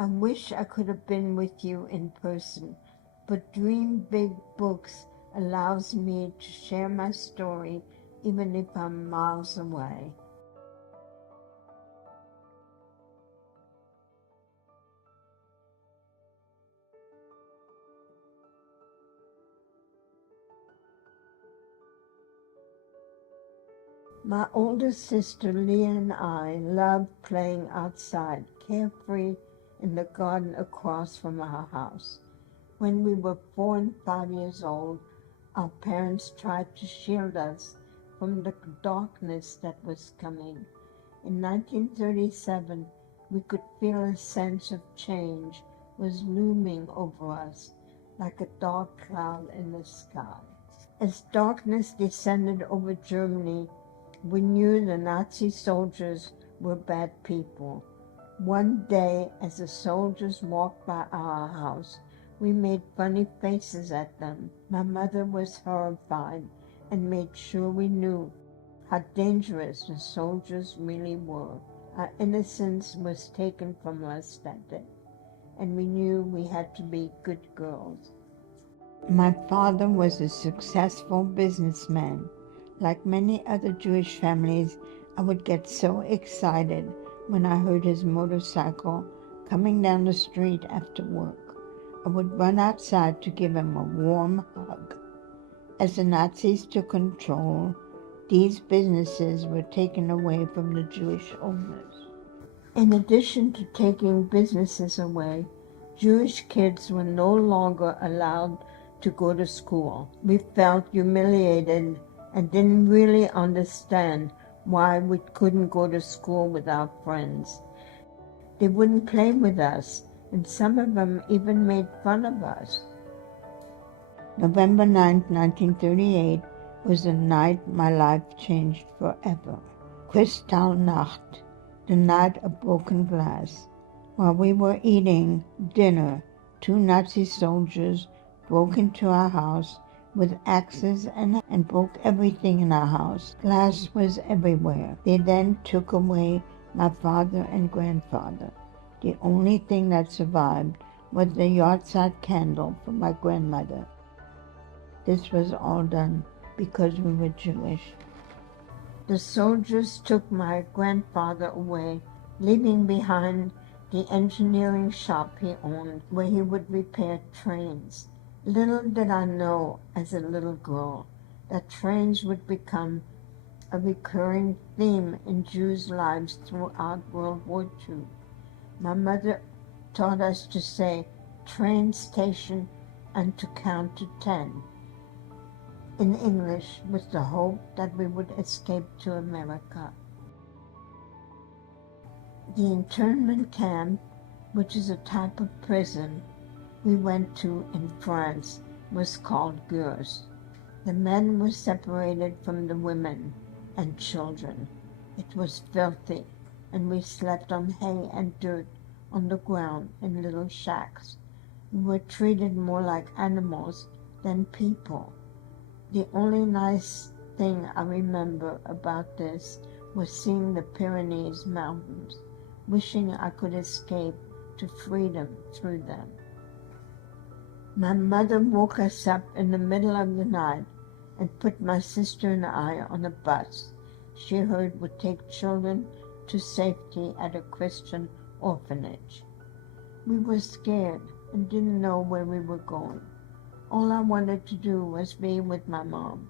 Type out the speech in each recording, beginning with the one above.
I wish I could have been with you in person, but Dream Big Books allows me to share my story even if I'm miles away. My older sister Leah and I loved playing outside, carefree in the garden across from our house. When we were 4 and 5 years old, our parents tried to shield us from the darkness that was coming. In 1937, we could feel a sense of change was looming over us like a dark cloud in the sky. As darkness descended over Germany, we knew the Nazi soldiers were bad people. One day, as the soldiers walked by our house, we made funny faces at them. My mother was horrified and made sure we knew how dangerous the soldiers really were. Our innocence was taken from us that day, and we knew we had to be good girls. My father was a successful businessman. Like many other Jewish families, I would get so excited when I heard his motorcycle coming down the street after work. I would run outside to give him a warm hug. As the Nazis took control, these businesses were taken away from the Jewish owners. In addition to taking businesses away, Jewish kids were no longer allowed to go to school. We felt humiliated and didn't really understand why we couldn't go to school with our friends. They wouldn't play with us, and some of them even made fun of us. November 9, 1938 was the night my life changed forever. Kristallnacht, the night of broken glass. While we were eating dinner, 2 Nazi soldiers broke into our house with axes and broke everything in our house. Glass was everywhere. They then took away my father and grandfather. The only thing that survived was the yahrzeit candle from my grandmother. This was all done because we were Jewish. The soldiers took my grandfather away, leaving behind the engineering shop he owned, where he would repair trains. Little did I know as a little girl that trains would become a recurring theme in Jews' lives throughout World War II. My mother taught us to say train station and to count to 10 in English with the hope that we would escape to America. The internment camp, which is a type of prison we went to in France, was called Gurs. The men were separated from the women and children. It was filthy, and we slept on hay and dirt on the ground in little shacks. We were treated more like animals than people. The only nice thing I remember about this was seeing the Pyrenees Mountains, wishing I could escape to freedom through them. My mother woke us up in the middle of the night and put my sister and I on a bus she heard would take children to safety at a Christian orphanage. We were scared and didn't know where we were going. All I wanted to do was be with my mom.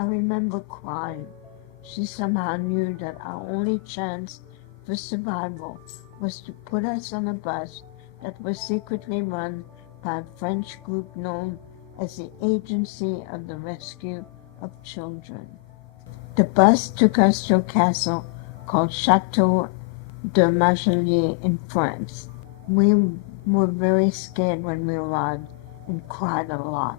I remember crying. She somehow knew that our only chance for survival was to put us on a bus that was secretly run by a French group known as the Agency of the Rescue of Children. The bus took us to a castle called Chateau de Marjolier in France. We were very scared when we arrived and cried a lot.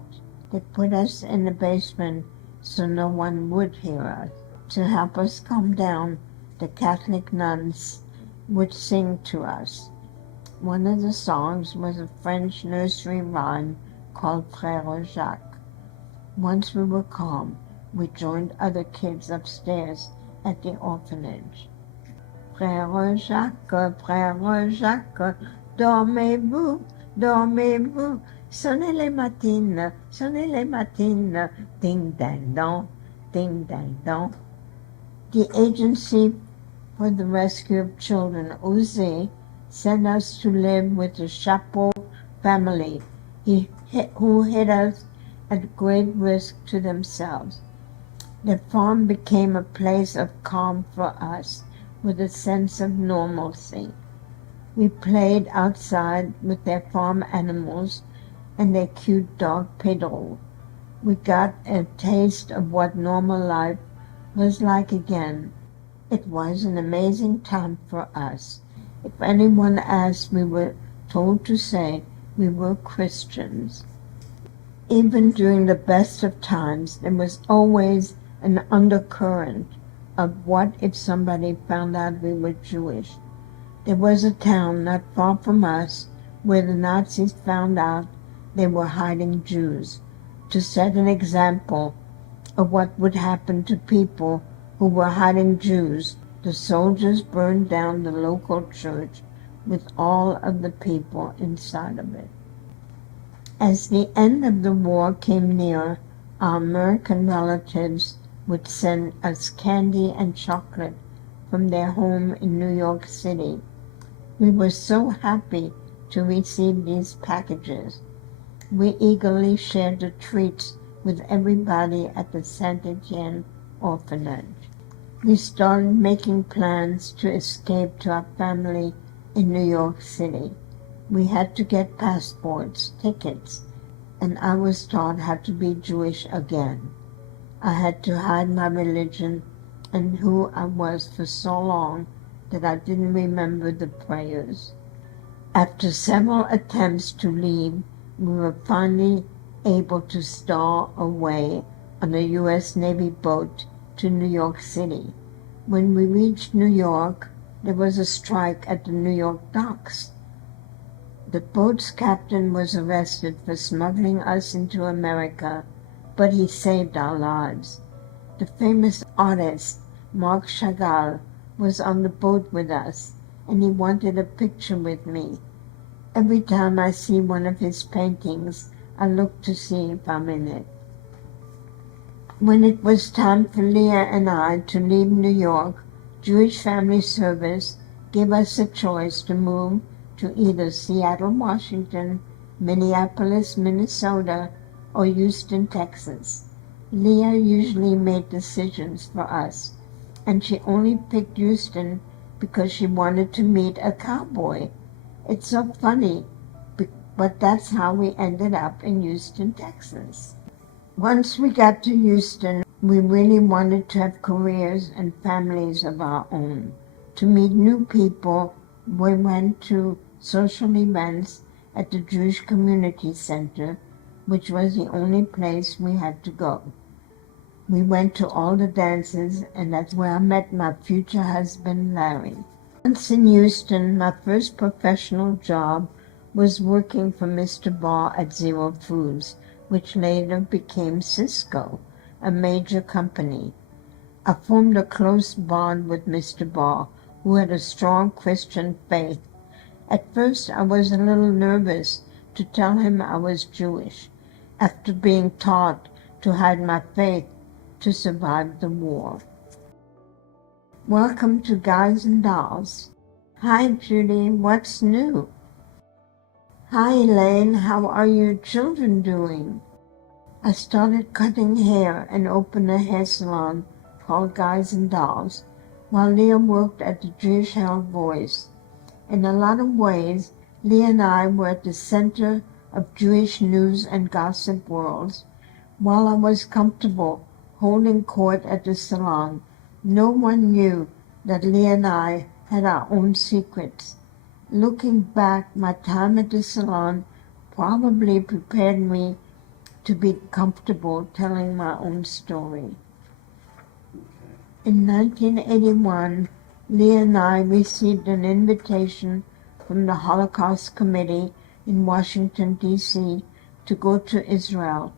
They put us in the basement so no one would hear us. To help us calm down, the Catholic nuns would sing to us. One of the songs was a French nursery rhyme called Frère Jacques. Once we were calm, we joined other kids upstairs at the orphanage. Frère Jacques, Dormez-vous, dormez-vous, sonnez les matines, ding dang dong, ding dang dong. The Agency for the Rescue of Children, OZ, sent us to live with the Chapeau family, who hid us at great risk to themselves. The farm became a place of calm for us, with a sense of normalcy. We played outside with their farm animals and their cute dog Pedro. We got a taste of what normal life was like again. It was an amazing time for us. If anyone asked, we were told to say we were Christians. Even during the best of times, there was always an undercurrent of what if somebody found out we were Jewish. There was a town not far from us where the Nazis found out they were hiding Jews. To set an example of what would happen to people who were hiding Jews, the soldiers burned down the local church with all of the people inside of it. As the end of the war came near, our American relatives would send us candy and chocolate from their home in New York City. We were so happy to receive these packages. We eagerly shared the treats with everybody at the Saint Etienne orphanage. We started making plans to escape to our family in New York City. We had to get passports, tickets, and I was taught how to be Jewish again. I had to hide my religion and who I was for so long that I didn't remember the prayers. After several attempts to leave, we were finally able to stow away on a U.S. Navy boat to New York City. When we reached New York, there was a strike at the New York docks. The boat's captain was arrested for smuggling us into America, but he saved our lives. The famous artist, Marc Chagall, was on the boat with us, and he wanted a picture with me. Every time I see one of his paintings, I look to see if I'm in it. When it was time for Leah and I to leave New York, Jewish Family Service gave us a choice to move to either Seattle, Washington, Minneapolis, Minnesota, or Houston, Texas. Leah usually made decisions for us, and she only picked Houston because she wanted to meet a cowboy. It's so funny, but that's how we ended up in Houston, Texas. Once we got to Houston, we really wanted to have careers and families of our own. To meet new people, we went to social events at the Jewish Community Center, which was the only place we had to go. We went to all the dances, and that's where I met my future husband, Larry. Once in Houston, my first professional job was working for Mr. Barr at Zero Foods, which later became Cisco, a major company. I formed a close bond with Mr. Barr, who had a strong Christian faith. At first, I was a little nervous to tell him I was Jewish, after being taught to hide my faith to survive the war. Welcome to Guys and Dolls. Hi, Judy, what's new? Hi, Elaine, how are your children doing? I started cutting hair and opened a hair salon called Guys and Dolls, while Leah worked at the Jewish Health Voice. In a lot of ways, Leah and I were at the center of Jewish news and gossip worlds. While I was comfortable holding court at the salon, no one knew that Leah and I had our own secrets. Looking back, my time at the salon probably prepared me to be comfortable telling my own story. In 1981, Leah and I received an invitation from the Holocaust Committee in Washington, D.C. to go to Israel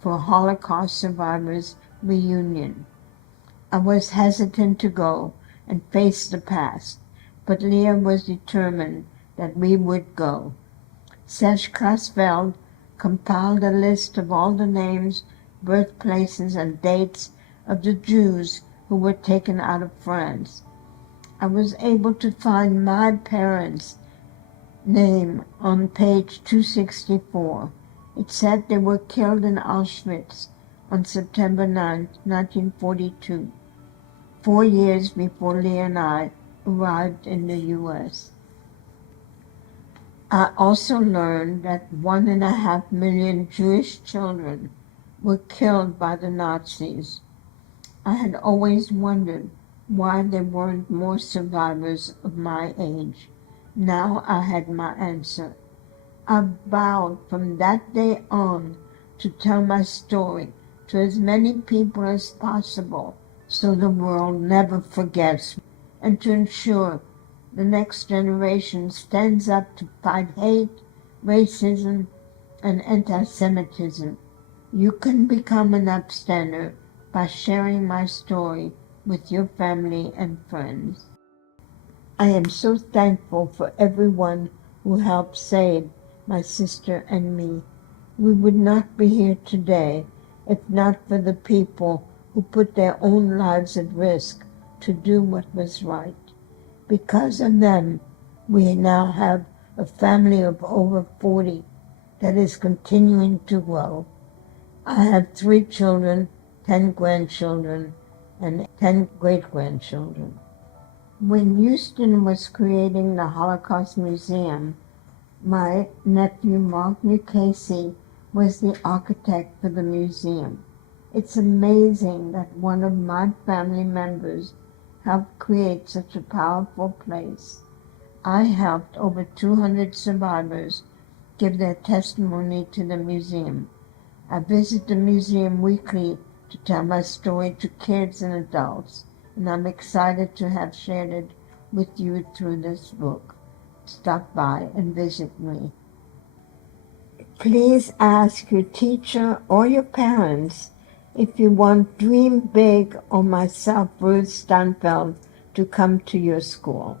for a Holocaust survivors reunion. I was hesitant to go and face the past, but Leah was determined that we would go. Steinfeld compiled a list of all the names, birthplaces, and dates of the Jews who were taken out of France. I was able to find my parents' name on page 264. It said they were killed in Auschwitz on September 9, 1942, 4 years before Leah and I arrived in the U.S. I also learned that 1.5 million Jewish children were killed by the Nazis. I had always wondered why there weren't more survivors of my age. Now I had my answer. I vowed from that day on to tell my story to as many people as possible so the world never forgets, and to ensure the next generation stands up to fight hate, racism, and anti-Semitism. You can become an upstander by sharing my story with your family and friends. I am so thankful for everyone who helped save my sister and me. We would not be here today if not for the people who put their own lives at risk to do what was right. Because of them, we now have a family of over 40 that is continuing to grow. I have 3 children, 10 grandchildren, and 10 great-grandchildren. When Houston was creating the Holocaust Museum, my nephew Mark Mukasey was the architect for the museum. It's amazing that one of my family members helped create such a powerful place. I helped over 200 survivors give their testimony to the museum. I visit the museum weekly to tell my story to kids and adults, and I'm excited to have shared it with you through this book. Stop by and visit me. Please ask your teacher or your parents if you want Dream Big or myself, Ruth Steinfeld, to come to your school.